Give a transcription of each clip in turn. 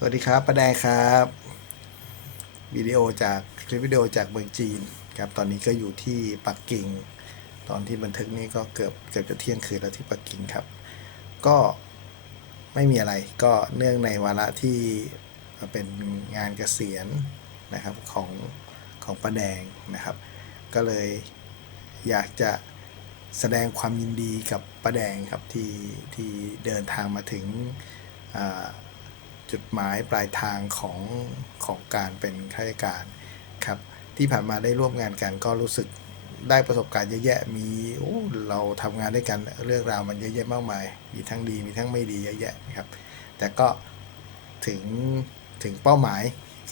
สวัสดีครับประแดงครับวิดีโอจากคลิปวิดีโอจากเมืองจีนครับตอนนี้ก็อยู่ที่ปักกิ่ง ตอนที่บันทึกนี่ก็เกือบเกือบจะเที่ยงคืนแล้วที่ปักกิ่งครับ ก็ไม่มีอะไรก็เนื่องในวาระที่เป็นงานเกษียณนะครับของของประแดงนะครับ ก็เลยอยากจะแสดงความยินดีกับป้าแดงครับที่ที่เดินทางมาถึงอ่า จุดหมายปลายทางของของการเป็นข้าราชการครับที่ผ่านมาได้ร่วมงานกันก็รู้สึกได้ประสบการณ์เยอะแยะมีโอ้เราทำงานด้วยกันเรื่องราวมันเยอะแยะมากมาย มีทั้งดีมีทั้งไม่ดีเยอะแยะครับ แต่ก็ถึงถึงเป้าหมาย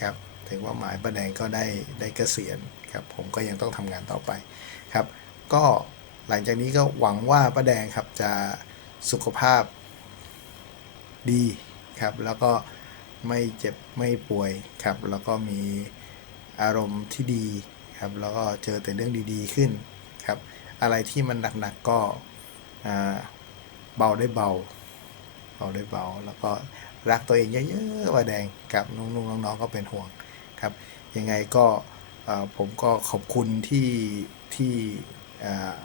ครับถึงเป้าหมายประแดงก็ได้ได้เกษียณครับผมก็ยังต้องทำงานต่อไปครับ ก็หลังจากนี้ก็หวังว่าป้าแดงครับจะสุขภาพดีครับ แล้วก็ ไม่เจ็บไม่ป่วยครับ แล้วก็มีอารมณ์ที่ดีครับ แล้วก็เจอแต่เรื่องดีๆขึ้นครับ อะไรที่มันหนักๆก็เบาได้เบาเบาได้เบา แล้วก็รักตัวเองเยอะๆว่าแดงกับนุ่งๆน้องๆก็เป็นห่วงครับ ยังไงก็ผมก็ขอบคุณที่ที่อ่า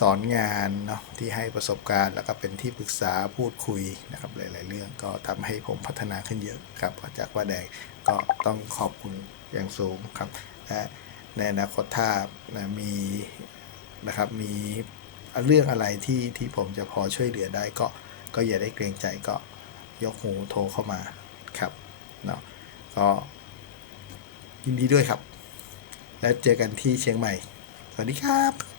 สอนงานเนาะที่ให้ประสบการณ์แล้วก็เป็นที่ปรึกษาพูดคุยนะครับหลาย ๆ เรื่องก็ทำให้ผมพัฒนาขึ้นเยอะครับจากว่าแดงก็ต้องขอบคุณอย่างสูงครับและในอนาคตถ้ามีนะครับมีเรื่องอะไรที่ที่ผมจะพอช่วยเหลือได้ก็ก็อย่าได้เกรงใจก็ยกหูโทรเข้ามาครับเนาะก็ยินดีด้วยครับ แล้วเจอกันที่เชียงใหม่ สวัสดีครับ